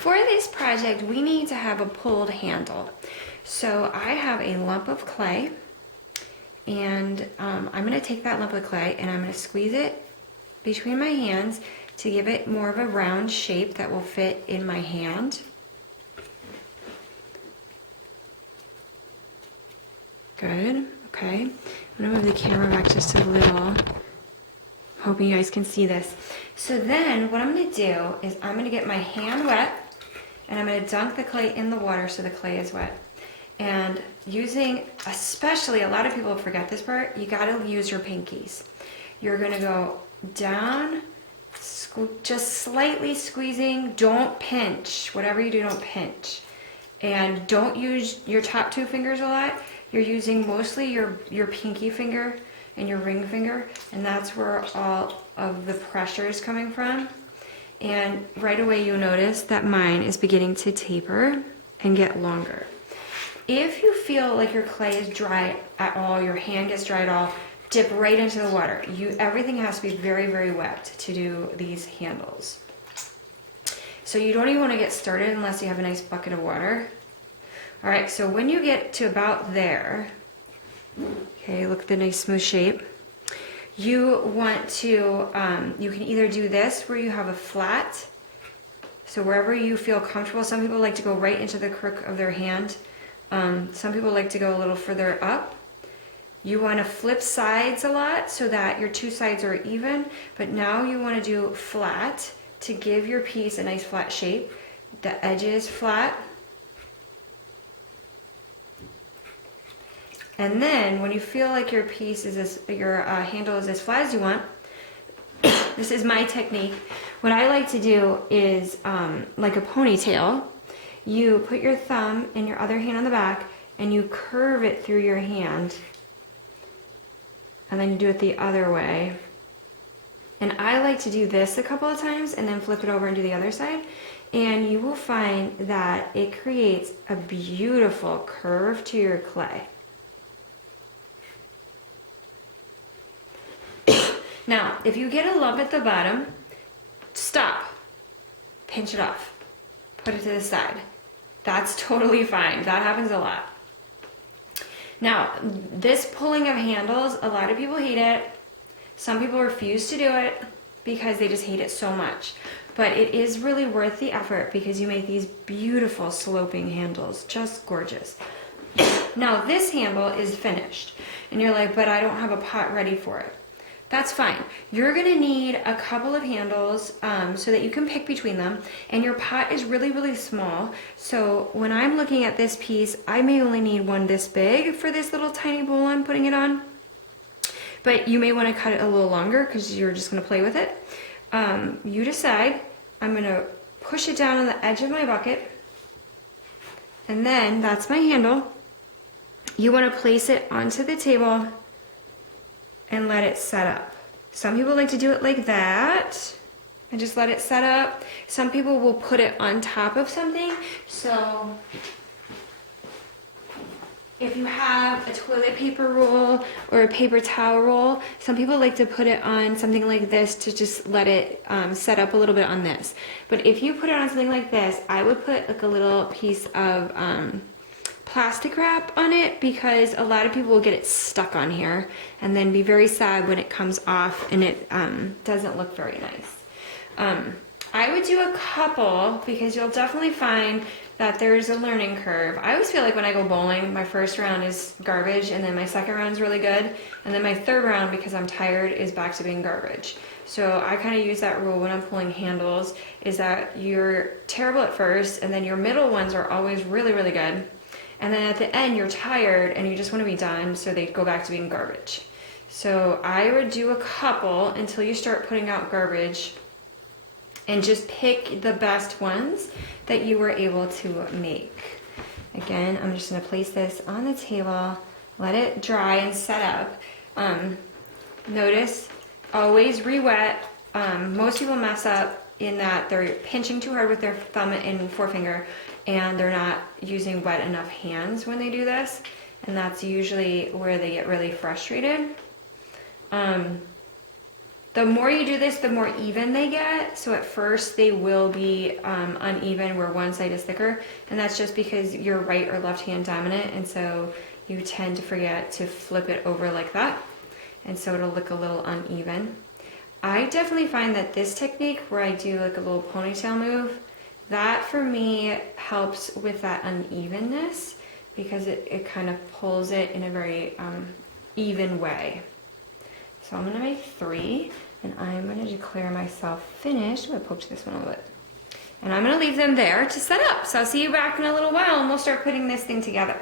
For this project, we need to have a pulled handle. So I have a lump of clay, and I'm going to take that lump of clay and I'm going to squeeze it between my hands to give it more of a round shape that will fit in my hand. Good. Okay. I'm going to move the camera back just a little. Hoping you guys can see this. So then what I'm going to do is I'm going to get my hand wet and I'm going to dunk the clay in the water so the clay is wet. And using, especially, a lot of people forget this part, you got to use your pinkies. You're going to go down, just slightly squeezing. Don't pinch. Whatever you do, don't pinch. And don't use your top two fingers a lot. You're using mostly your pinky finger and your ring finger, and that's where all of the pressure is coming from. And right away you'll notice that mine is beginning to taper and get longer. If you feel like your clay is dry at all, your hand gets dry at all, dip right into the water. Everything has to be very, very wet to do these handles. So you don't even want to get started unless you have a nice bucket of water. All right, so when you get to about there, okay, look at the nice smooth shape. You want to, you can either do this where you have a flat, so wherever you feel comfortable. Some people like to go right into the crook of their hand. Some people like to go a little further up. You want to flip sides a lot so that your two sides are even, but now you want to do flat to give your piece a nice flat shape. The edges flat. And then when you feel like your piece is your handle is as flat as you want, this is my technique. What I like to do is like a ponytail. You put your thumb and your other hand on the back and you curve it through your hand. And then you do it the other way. And I like to do this a couple of times and then flip it over and do the other side. And you will find that it creates a beautiful curve to your clay. Now, if you get a lump at the bottom, stop, pinch it off, put it to the side. That's totally fine. That happens a lot. Now, this pulling of handles, a lot of people hate it. Some people refuse to do it because they just hate it so much. But it is really worth the effort because you make these beautiful sloping handles, just gorgeous. Now, this handle is finished. And you're like, but I don't have a pot ready for it. That's fine. You're gonna need a couple of handles so that you can pick between them, and your pot is really, really small. So when I'm looking at this piece, I may only need one this big for this little tiny bowl I'm putting it on, but you may wanna cut it a little longer because you're just gonna play with it. You decide. I'm gonna push it down on the edge of my bucket, and then that's my handle. You wanna place it onto the table and let it set up. Some people like to do it like that and just let it set up. Some people will put it on top of something. So if you have a toilet paper roll or a paper towel roll, some people like to put it on something like this to just let it set up a little bit on this. But if you put it on something like this, I would put like a little piece of plastic wrap on it because a lot of people will get it stuck on here and then be very sad when it comes off and it doesn't look very nice. I would do a couple because you'll definitely find that there's a learning curve. I always feel like when I go bowling, my first round is garbage and then my second round is really good and then my third round, because I'm tired, is back to being garbage. So I kind of use that rule when I'm pulling handles, is that you're terrible at first and then your middle ones are always really, really good. And then at the end, you're tired and you just want to be done, so they go back to being garbage. So I would do a couple until you start putting out garbage and just pick the best ones that you were able to make. Again, I'm just going to place this on the table, let it dry and set up. Notice, always re-wet. Most people mess up in that they're pinching too hard with their thumb and forefinger, and they're not using wet enough hands when they do this, and that's usually where they get really frustrated. The more you do this, the more even they get. So at first they will be uneven where one side is thicker, and that's just because you're right or left hand dominant, and so you tend to forget to flip it over like that, and so it'll look a little uneven. I definitely find that this technique where I do like a little ponytail move, that for me helps with that unevenness because it kind of pulls it in a very even way. So I'm gonna make 3 and I'm gonna declare myself finished. I'm gonna poke this one a little bit. And I'm gonna leave them there to set up. So I'll see you back in a little while and we'll start putting this thing together.